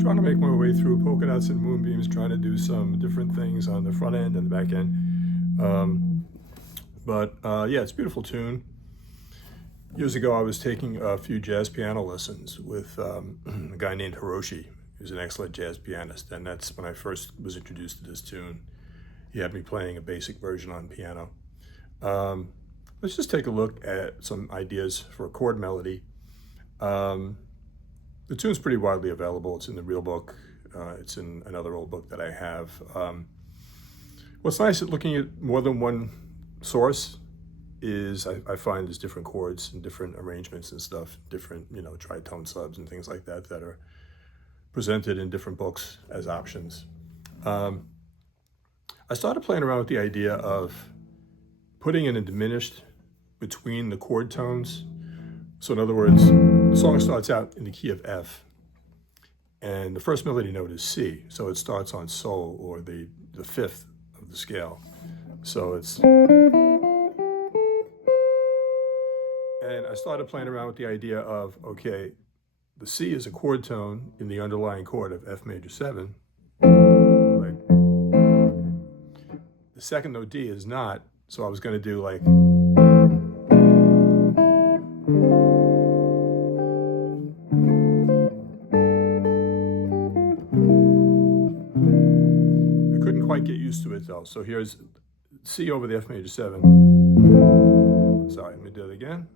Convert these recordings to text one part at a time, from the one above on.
Trying to make my way through polka dots and moonbeams, trying to do some different things on the front end and the back end. Yeah, it's a beautiful tune. Years ago, I was taking a few jazz piano lessons with a guy named Hiroshi, who's an excellent jazz pianist, and that's when I first was introduced to this tune. He had me playing a basic version on piano. Let's just take a look at some ideas for a chord melody. The tune's pretty widely available. It's in the real book. It's in another old book that I have. What's nice at looking at more than one source is I find there's different chords and different arrangements and stuff, different, tritone subs and things like that that are presented in different books as options. I started playing around with the idea of putting in a diminished between the chord tones. So in other words, the song starts out in the key of F, and the first melody note is C. So it starts on Sol, or the fifth of the scale. So it's... And I started playing around with the idea of, okay, the C is a chord tone in the underlying chord of F major 7. Right? The second note D is not, so I was going to do like... Quite get used to it though. So here's C over the F major 7. Sorry, let me do it again.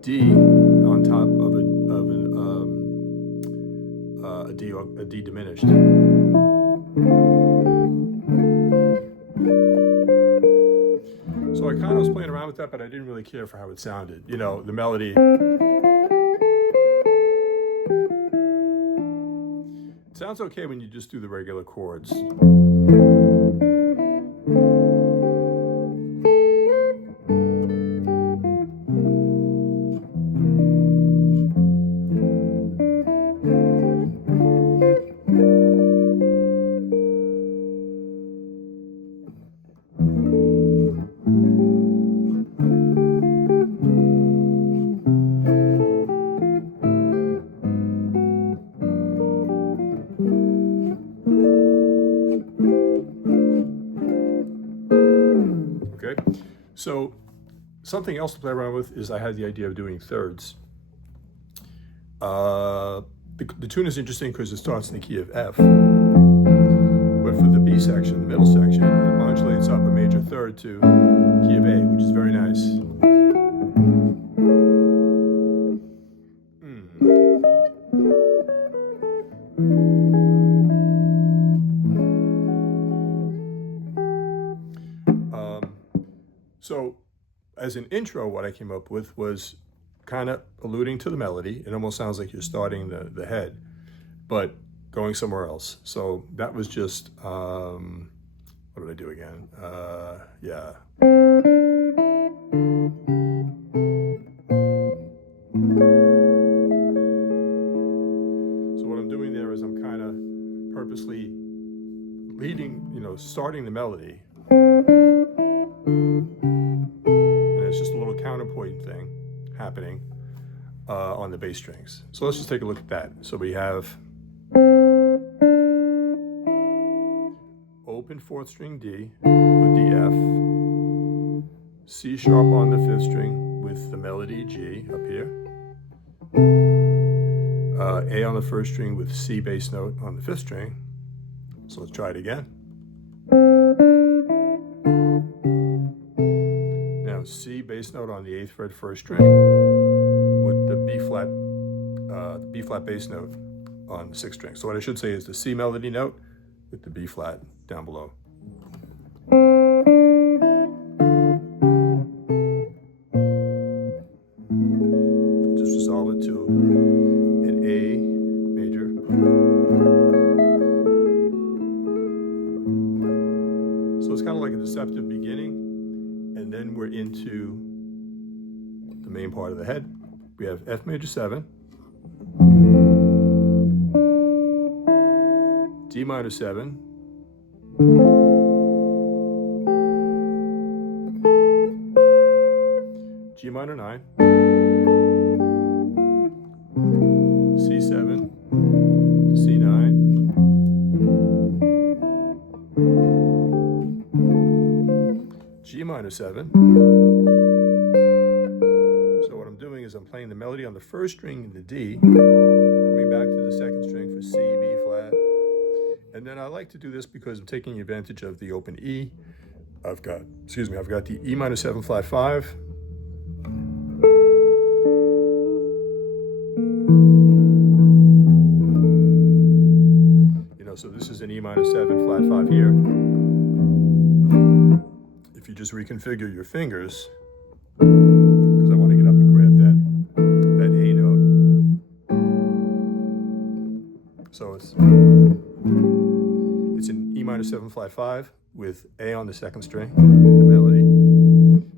D on top of a D diminished. So I kind of was playing around with that, but I didn't really care for how it sounded. The melody. It sounds okay when you just do the regular chords. Okay, so something else to play around with is I had the idea of doing thirds. The tune is interesting because it starts in the key of F, but for the B section, the middle section, it modulates up a major third to the key of A, which is very nice. So as an intro, what I came up with was kind of alluding to the melody. It almost sounds like you're starting the head, but going somewhere else. So that was just, what did I do again? Yeah. So what I'm doing there is I'm kind of purposely leading, starting the melody. And it's just a little counterpoint thing happening on the bass strings. So let's just take a look at that. So we have open 4th string D with the F, C sharp on the 5th string with the melody G up here, A on the 1st string with C bass note on the 5th string. So let's try it again. C bass note on the 8th fret 1st string with the B flat bass note on the 6th string. So what I should say is the C melody note with the B flat down below. an A major, so it's kind of like a deceptive beginning, and then we're into the main part of the head. We have F major 7, D minor 7, G minor 9, C7, C9, G minor 7. So what I'm doing is I'm playing the melody on the first string in the D, coming back to the second string for C, B flat. And then I like to do this because I'm taking advantage of the open E. I've got the E minor 7 flat 5. So this is an E minor 7 flat 5 here. If you just reconfigure your fingers, because I want to get up and grab that A note. So it's an E minor 7 flat 5 with A on the second string, the melody,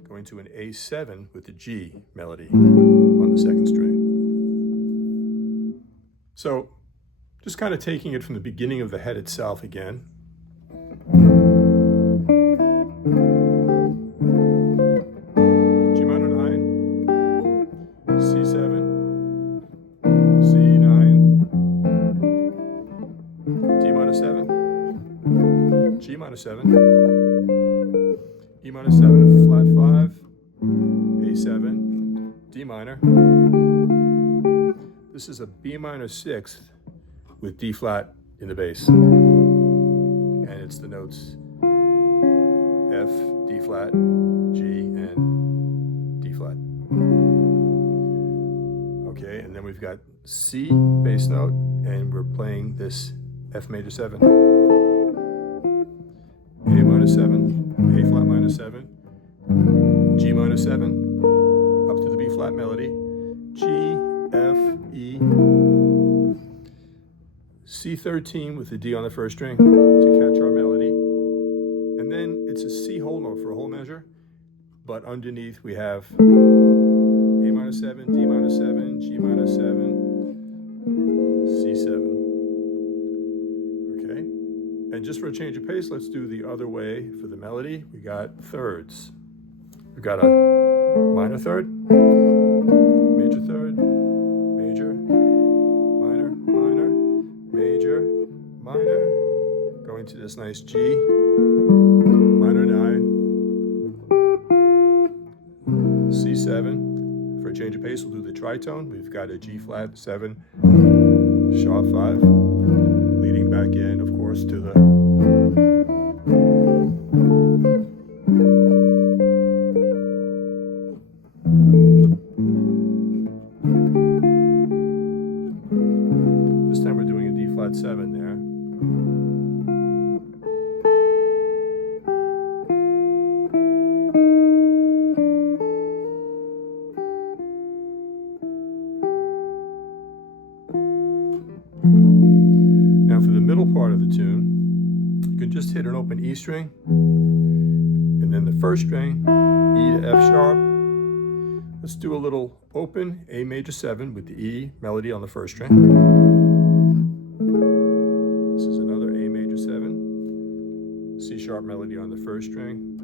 going to an A7 with the G melody on the second string. So just kind of taking it from the beginning of the head itself again. G minor 9, C7, C9, D minor 7, G minor 7, E minor 7 flat 5, A7, D minor. This is a B minor 6th with D flat in the bass, and it's the notes F, D flat, G, and D flat. Okay, and then we've got C bass note, and we're playing this F major 7, A minor 7, A flat minor 7, G minor 7, up to the B flat melody, G, F, E, C13 with the D on the first string to catch our melody. And then it's a C whole note for a whole measure, but underneath we have A minor 7, D minor 7, G minor 7, C7. Okay? And just for a change of pace, let's do the other way for the melody. We got thirds. We've got a minor third, major third, major, minor, minor, major, minor, going to this nice G, minor 9, C7. For a change of pace, we'll do the tritone. We've got a G flat 7, sharp 5, leading back in, of course, to the this time we're doing a D flat 7 there. Now for the middle part of the tune, you can just hit an open E string, and then the first string, E to F sharp. Let's do a little open A major 7 with the E melody on the first string. This is another A major 7, C sharp melody on the first string.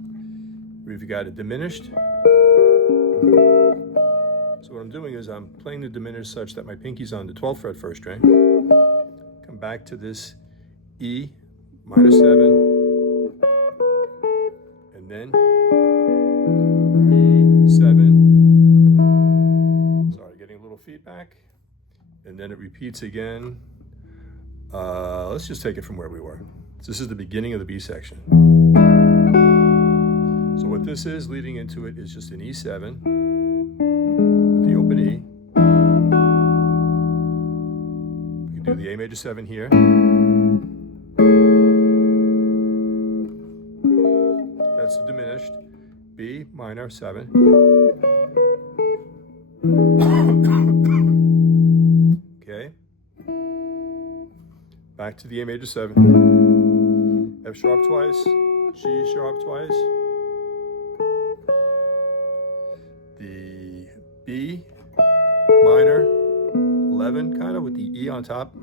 We've got a diminished. So what I'm doing is I'm playing the diminished such that my pinky's on the 12th fret first string. Come back to this E minor 7, and then E7. Sorry, getting a little feedback. And then it repeats again. Let's just take it from where we were. So this is the beginning of the B section. So what this is leading into it is just an E7 with the open E. We can do the A major 7 here. That's the diminished. B minor 7. back to the A major 7, F sharp twice, G sharp twice, the B minor 11 kind of with the E on top.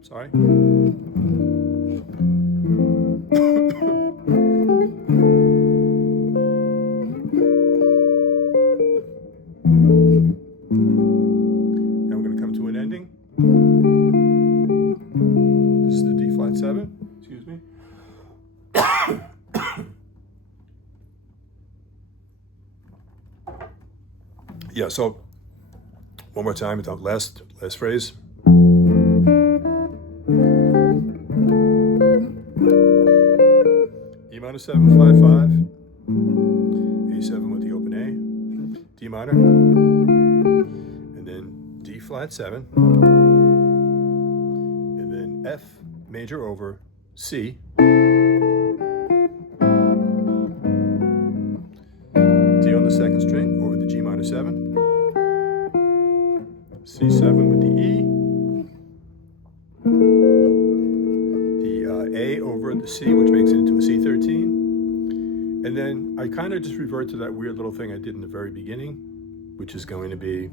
Sorry. And we're going to come to an ending. This is the D flat 7. Excuse me. Yeah, so one more time, the last phrase. E minor 7 flat 5, A7 with the open A, D minor, and then D flat 7, and then F major over C, D on the second string over the G minor 7, C7 with the E, A over the C, which makes it into a C13. And then I kind of just revert to that weird little thing I did in the very beginning, which is going to be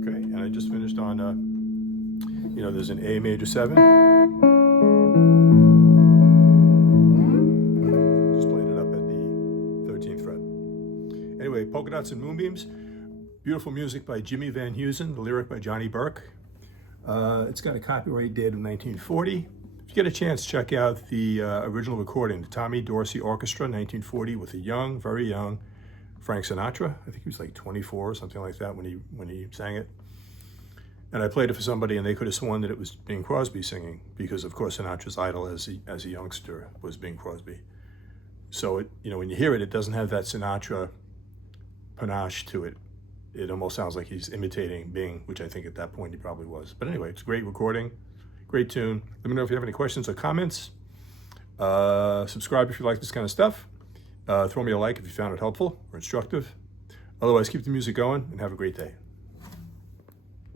okay, and I just finished on there's an A major 7. Anyway, Polka Dots and Moonbeams, beautiful music by Jimmy Van Heusen, the lyric by Johnny Burke. It's got a copyright date of 1940. If you get a chance, check out the original recording, the Tommy Dorsey Orchestra, 1940, with a young, very young Frank Sinatra. I think he was like 24 or something like that when he sang it. And I played it for somebody, and they could have sworn that it was Bing Crosby singing, because of course Sinatra's idol as a youngster was Bing Crosby. So when you hear it, it doesn't have that Sinatra panache to it. It almost sounds like he's imitating Bing, which I think at that point he probably was. But anyway, it's a great recording, great tune. Let me know if you have any questions or comments. Subscribe if you like this kind of stuff. Throw me a like if you found it helpful or instructive. Otherwise, keep the music going and have a great day.